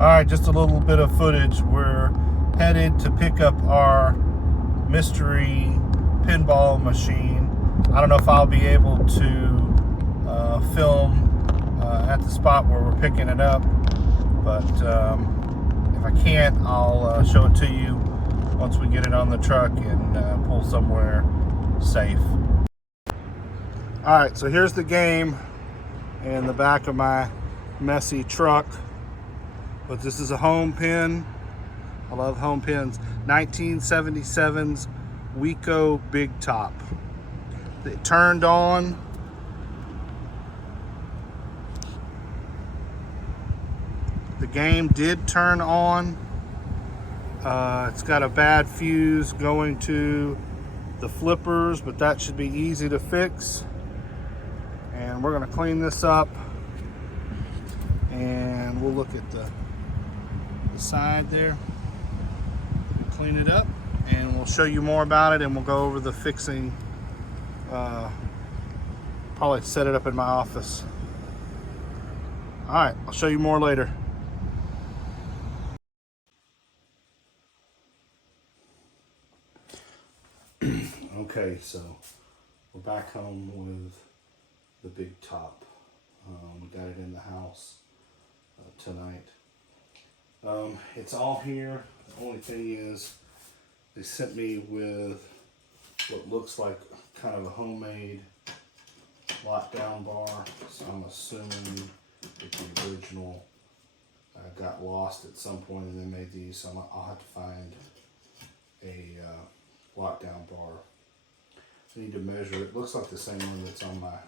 Alright, just a little bit of footage. We're headed to pick up our mystery pinball machine. I don't know if I'll be able to film at the spot where we're picking it up, but if I can't, I'll show it to you once we get it on the truck and pull somewhere safe. Alright, so here's the game in the back of my messy truck. But this is a home pin. I love home pins. 1977's WICO Big Top. It turned on. The game did turn on. It's got a bad fuse going to the flippers, but that should be easy to fix. And we're gonna clean this up and we'll look at the side there. We'll clean it up and we'll show you more about it, and we'll go over the fixing. Probably set it up in my office. All right, I'll show you more later. Okay, so we're back home with the Big Top. We got it in the house tonight. It's all here. The only thing is they sent me with what looks like kind of a homemade lockdown bar, so I'm assuming that the original got lost at some point and they made these, so I'll have to find a lockdown bar. I need to measure it. It looks like the same one that's on my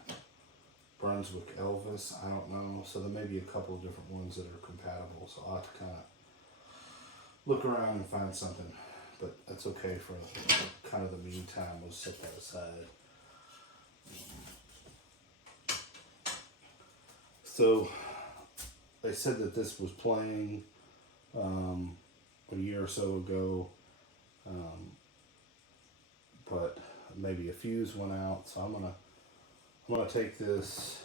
Brunswick Elvis. I don't know, so there may be a couple of different ones that are compatible, so I'll have to kind of look around and find something, but that's okay for kind of the meantime. We'll set that aside. So they said that this was playing a year or so ago, but maybe a fuse went out, so I'm gonna take this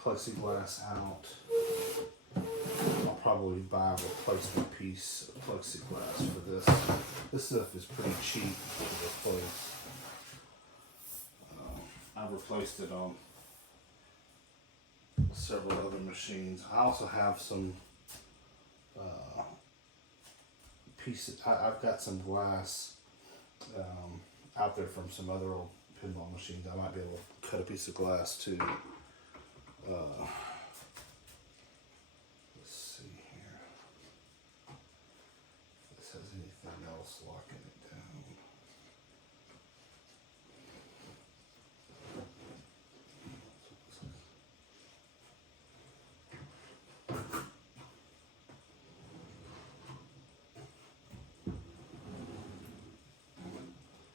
plexiglass out. I'll probably buy a replacement piece of plexiglass for this. This stuff is pretty cheap to replace. I've replaced it on several other machines. I also have some pieces. I've got some glass out there from some other old pinball machines. I might be able to cut a piece of glass too. Let's see here if this has anything else locking it down.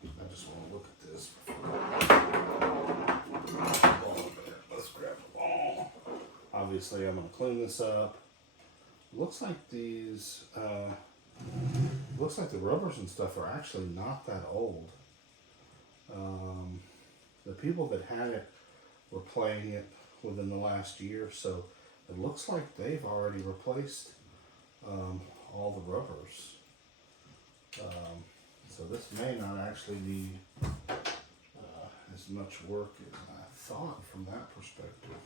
I just want to look at this before. Let's grab the ball. Obviously, I'm going to clean this up. Looks like these, looks like the rubbers and stuff are actually not that old. The people that had it were playing it within the last year, so it looks like they've already replaced all the rubbers. So this may not actually need as much work as I thought from that perspective.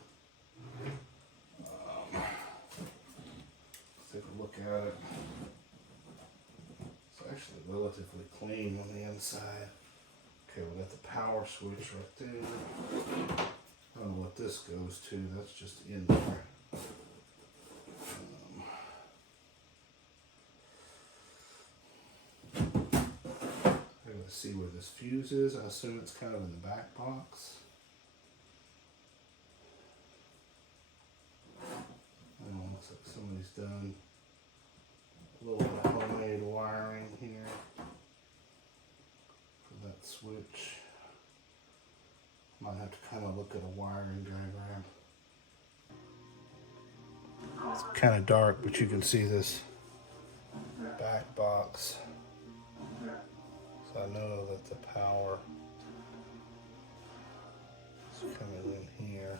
Let's take a look at it. It's actually relatively clean on the inside. Okay, we got the power switch right there. I don't know what this goes to. That's just in there. I'm going to see where this fuse is. I assume it's kind of in the back box. Looks like somebody's done a little bit of homemade wiring here for that switch. Might have to kind of look at a wiring diagram. It's kind of dark, but you can see this back box. So I know that the power is coming in here.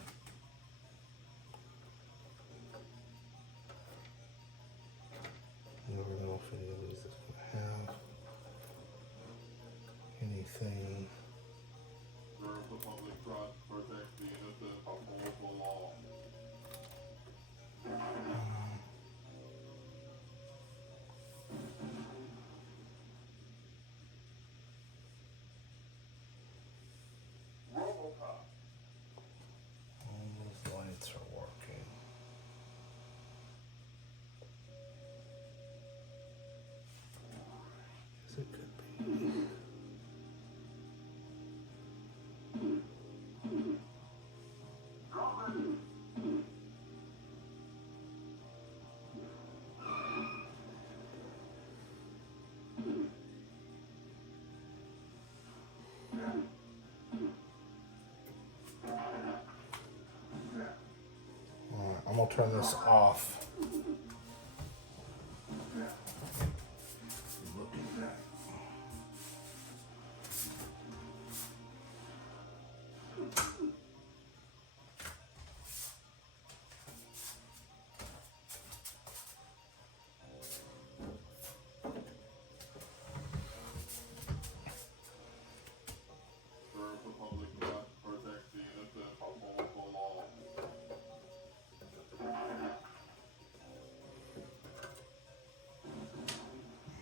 I'll turn this off.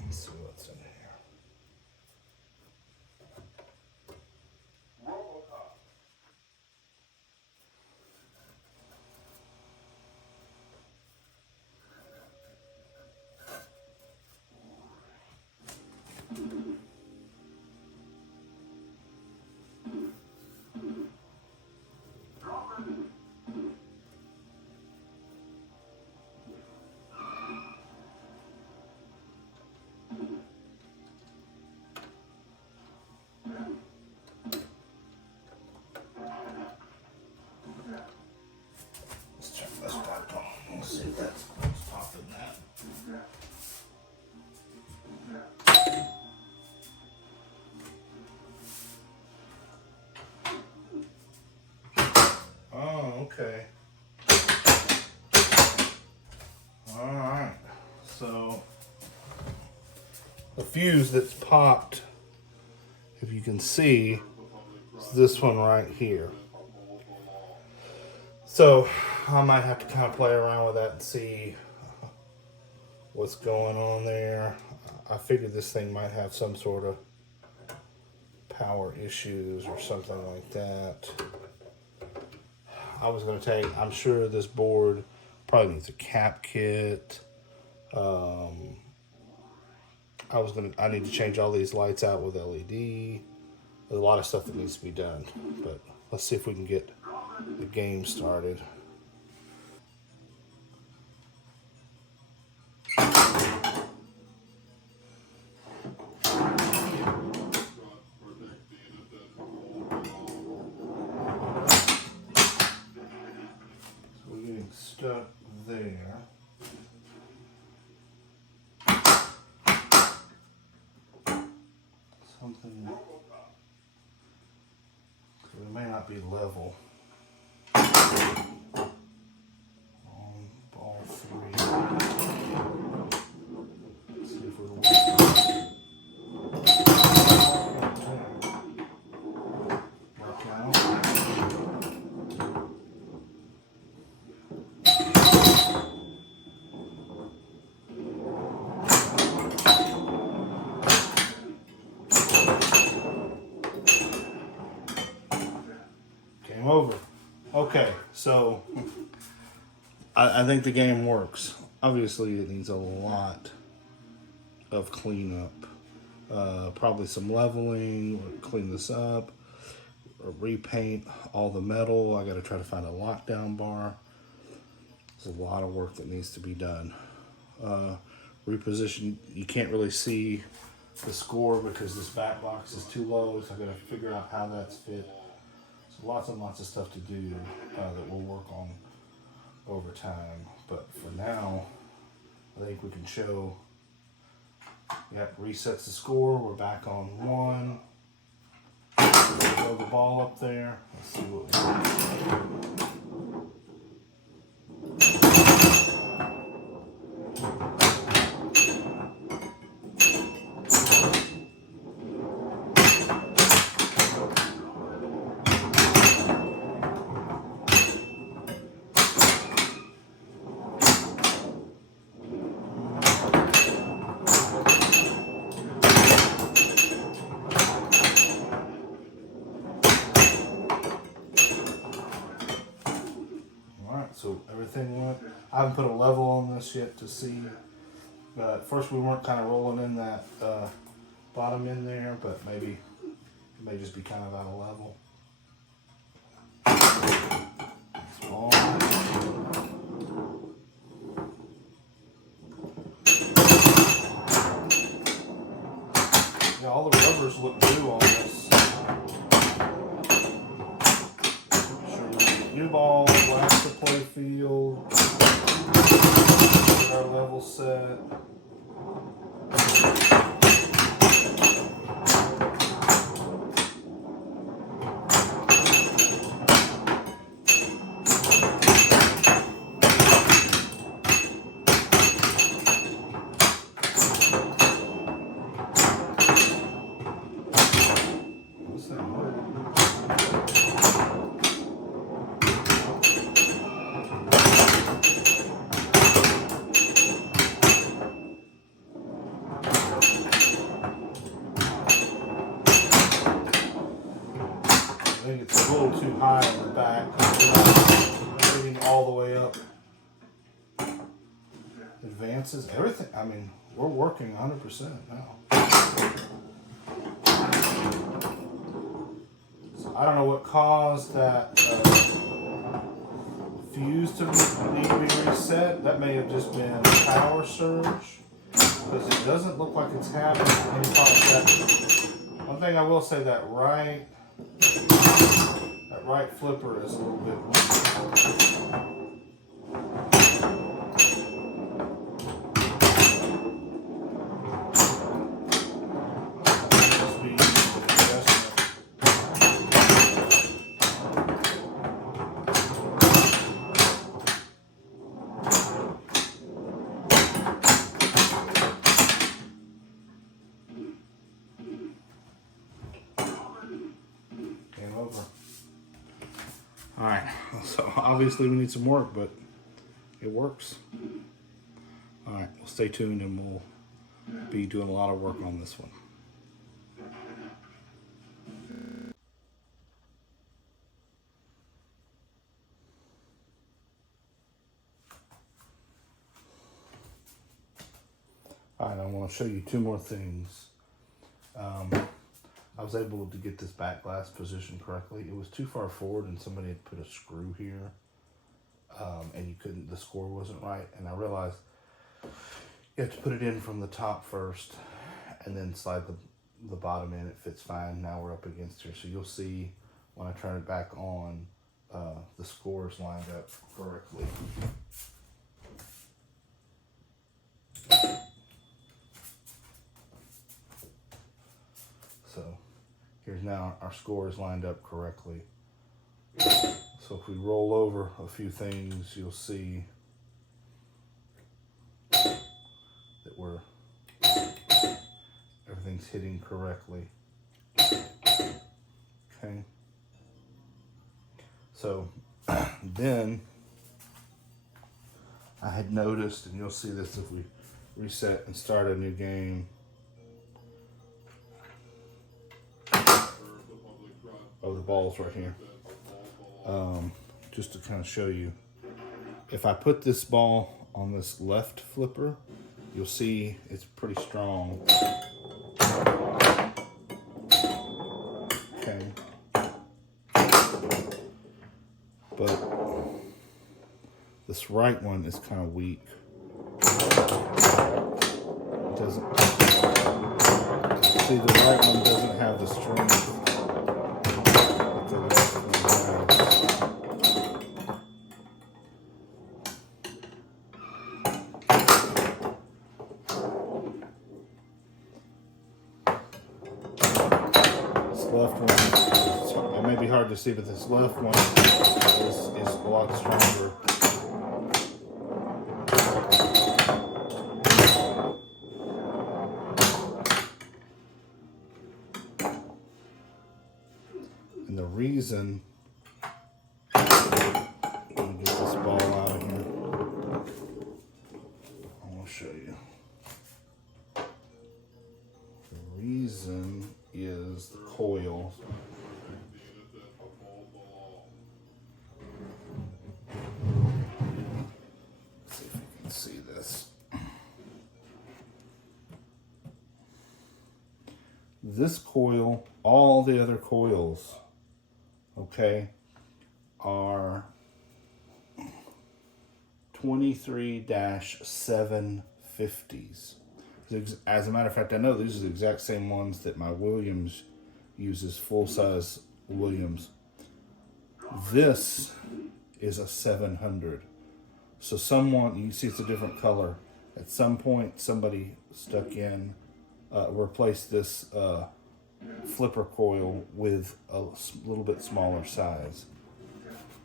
Let's see what's in here. Let's check this back on. Let's see if that's what's popping that. Oh, okay. Alright. So the fuse that's popped, if you can see, is this one right here. So I might have to kind of play around with that and see what's going on there. I figured this thing might have some sort of power issues or something like that. I was going to take, I'm sure this board probably needs a cap kit. I need to change all these lights out with LED. There's a lot of stuff that needs to be done, but let's see if we can get the game started. Stuck there. Something, so it may not be level on ball 3. Let's see if it'll work. Work out. Over. Okay, so I think the game works. Obviously, it needs a lot of cleanup. Probably some leveling, or clean this up, or repaint all the metal. I got to try to find a lockdown bar. There's a lot of work that needs to be done. Reposition, you can't really see the score because this back box is too low, so I got to figure out how that's fit. Lots and lots of stuff to do that we'll work on over time. But for now, I think we can show, yep, resets the score. We're back on 1. Throw the ball up there. Let's see what we do. So everything went. I haven't put a level on this yet to see. At first we weren't kind of rolling in that bottom in there, but maybe it may just be kind of out of level. Yeah, all the rubbers look new on this. New ball, wax to play field. advances, everything. I mean, we're working 100% now. So I don't know what caused that fuse to need to be reset. That may have just been a power surge, because it doesn't look like it's having any problem with that. One thing I will say, that right flipper is a little bit weak. Alright, so obviously we need some work, but it works. Alright, well, stay tuned and we'll be doing a lot of work on this one. Alright, I want to show you two more things. I was able to get this back glass positioned correctly. It was too far forward and somebody had put a screw here, and you couldn't, the score wasn't right. And I realized you have to put it in from the top first and then slide the bottom in. It fits fine. Now we're up against here. So you'll see when I turn it back on, the scores lined up correctly. So here's now our scores lined up correctly. So if we roll over a few things, you'll see that everything's hitting correctly. Okay. So then I had noticed, and you'll see this if we reset and start a new game. Oh, the ball's right here. Just to kind of show you, if I put this ball on this left flipper, you'll see it's pretty strong. Okay. But this right one is kind of weak. It doesn't, see, the right one doesn't have the strength. Left one, it may be hard to see, but this left one is a lot stronger. And the reason, let me get this ball out of here. I want to show you. The reason is the coil. Let's see if you can see this. This coil, all the other coils, okay, are 23-750s. As a matter of fact, I know these are the exact same ones that my Williams uses, full-size Williams. This is a 700. So someone, you can see it's a different color. At some point, somebody stuck in, replaced this flipper coil with a little bit smaller size.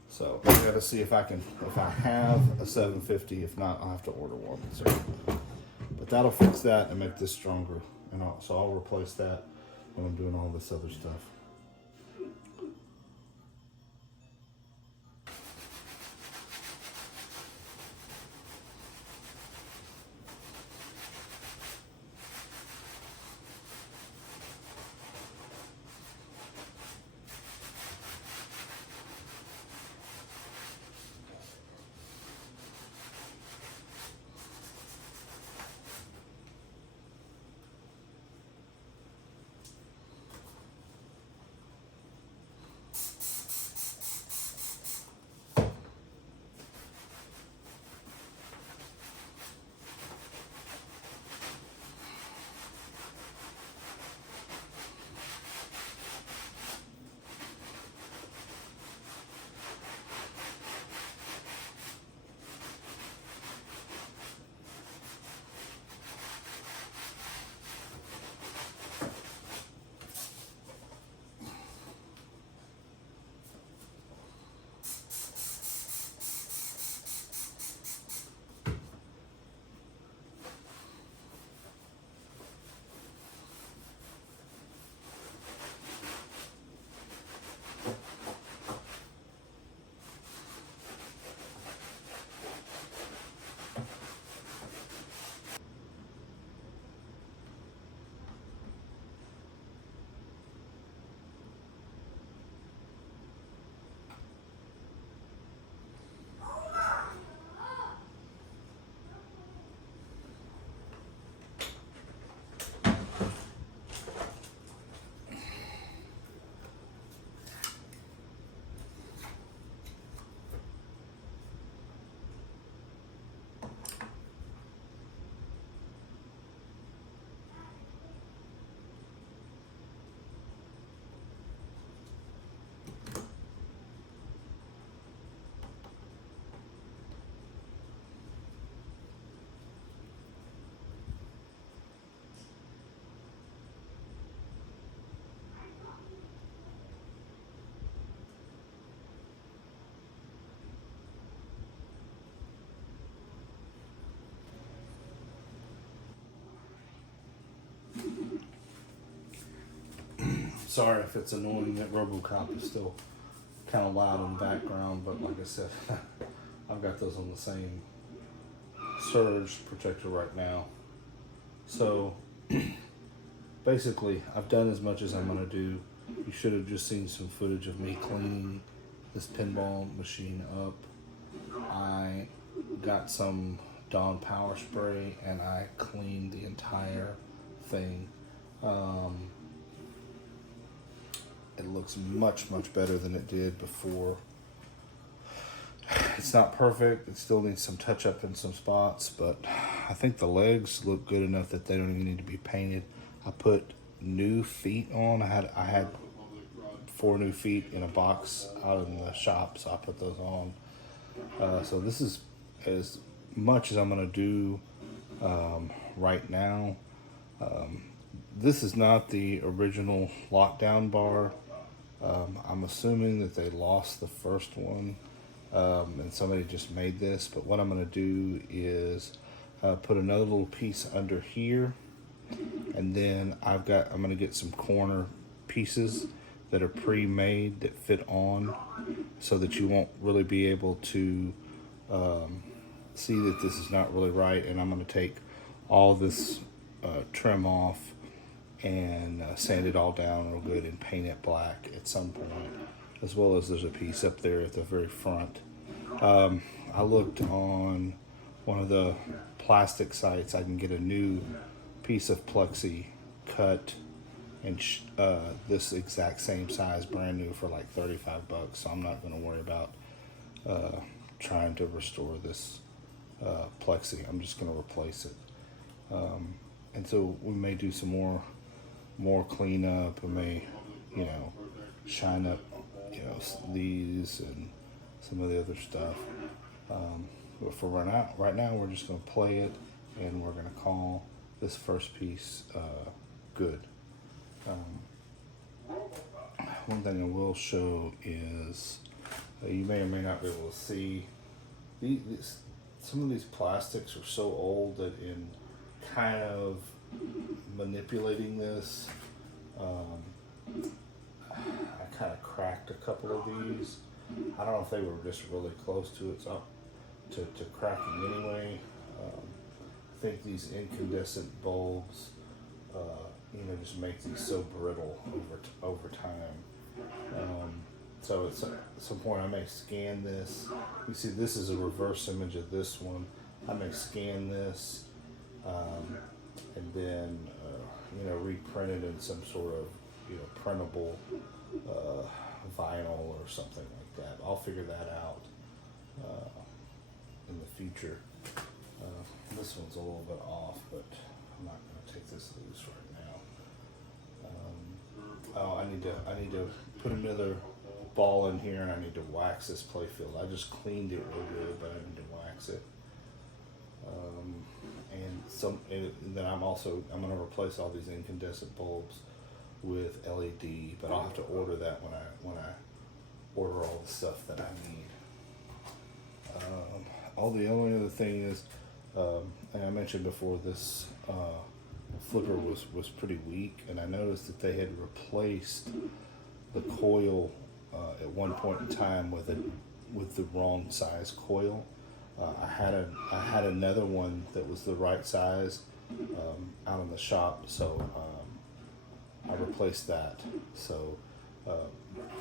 So I gotta see if I have a 750. If not, I'll have to order one. So. But that'll fix that and make this stronger. And so I'll replace that when I'm doing all this other stuff. Sorry if it's annoying that RoboCop is still kind of loud in the background, but like I said, I've got those on the same surge protector right now. So basically, I've done as much as I'm going to do. You should have just seen some footage of me cleaning this pinball machine up. I got some Dawn power spray and I cleaned the entire thing. It looks much better than it did before. It's not perfect. It still needs some touch up in some spots, but I think the legs look good enough that they don't even need to be painted. I put new feet on. I had 4 new feet in a box out in the shop, so I put those on. So this is as much as I'm gonna do right now. This is not the original lockdown bar. I'm assuming that they lost the first one and somebody just made this, but what I'm going to do is put another little piece under here, and then I'm going to get some corner pieces that are pre-made that fit on, so that you won't really be able to see that this is not really right. And I'm going to take all this trim off and sand it all down real good and paint it black at some point, as well as there's a piece up there at the very front. I looked on one of the plastic sites. I can get a new piece of plexi cut and this exact same size, brand new, for like $35. So I'm not going to worry about trying to restore this plexi. I'm just going to replace it. And so we may do some more cleanup. We may, shine up, these and some of the other stuff. But for right now, we're just going to play it, and we're going to call this first piece good. One thing I will show is you may or may not be able to see some of these plastics are so old that in kind of manipulating this, I kind of cracked a couple of these. I don't know if they were just really close to it, so to cracking anyway. I think these incandescent bulbs, just make these so brittle over time. So at some point I may scan this. You see, this is a reverse image of this one. I may scan this and then reprint it in some sort of printable vinyl or something like that. I'll figure that out in the future. This one's a little bit off, but I'm not going to take this loose right now. I need to put another ball in here, and I need to wax this playfield. I just cleaned it real good, but I need to wax it. And then I'm going to replace all these incandescent bulbs with LED, but I'll have to order that when I order all the stuff that I need. The only other thing is, and I mentioned before, this flipper was pretty weak, and I noticed that they had replaced the coil at one point in time with the wrong size coil. I had another one that was the right size out in the shop, so I replaced that. So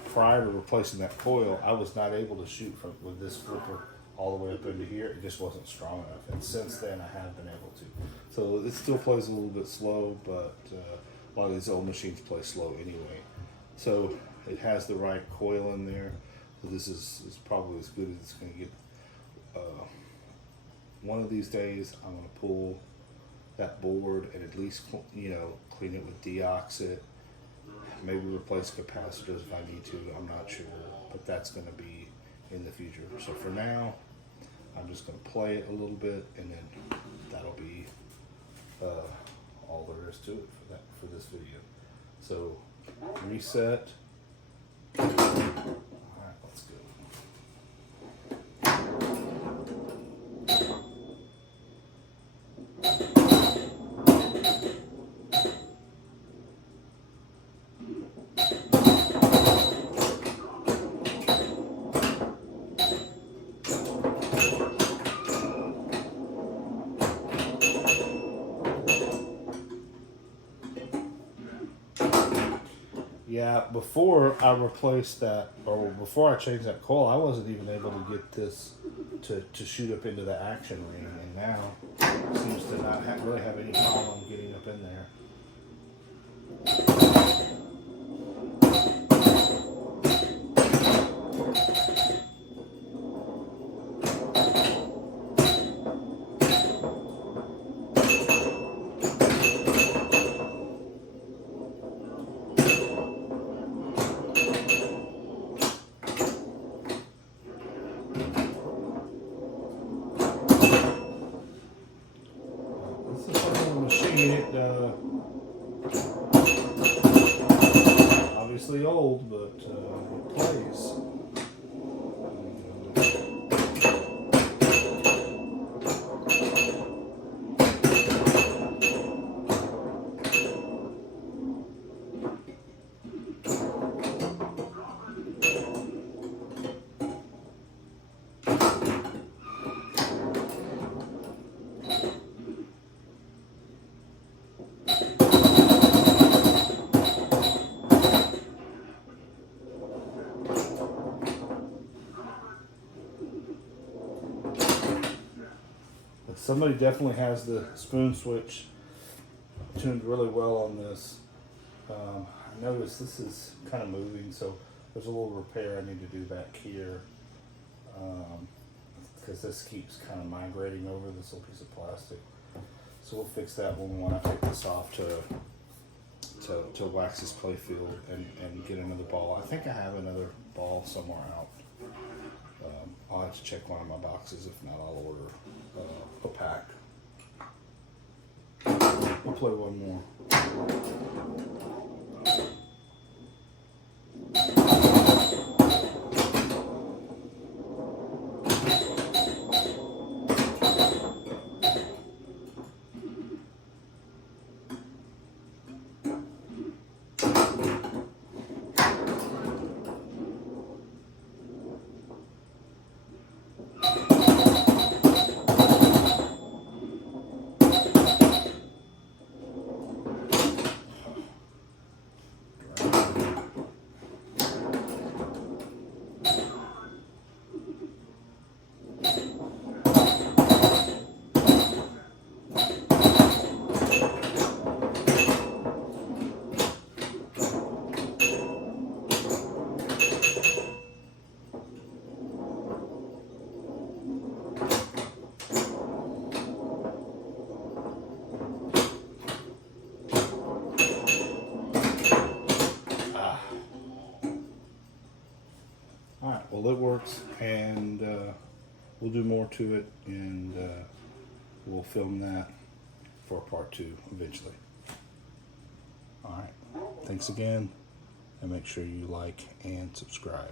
prior to replacing that coil, I was not able to shoot with this flipper all the way up into here. It just wasn't strong enough, and since then I have been able to. So it still plays a little bit slow, but a lot of these old machines play slow anyway. So it has the right coil in there. So this is probably as good as it's going to get. One of these days I'm going to pull that board and at least clean it with deoxit, maybe replace capacitors if I need to. I'm not sure, but that's going to be in the future. So for now, I'm just going to play it a little bit, and then that'll be all there is to it for this video. So reset. All right, let's go. Yeah, before I replaced that, or before I changed that coil, I wasn't even able to get this to shoot up into the action ring, and now it seems to not really have any problem getting up in there. This is part of the machine. Obviously old, but it plays. Somebody definitely has the spoon switch tuned really well on this. I noticed this is kind of moving, so there's a little repair I need to do back here, because this keeps kind of migrating over this little piece of plastic. So we'll fix that when I take this off to wax this play field and get another ball. I think I have another ball somewhere out. I'll have to check one of my boxes. If not, I'll order a pack. We'll play one more. Alright, well it works, and we'll do more to it, and we'll film that for part 2 eventually. Alright, thanks again, and make sure you like and subscribe.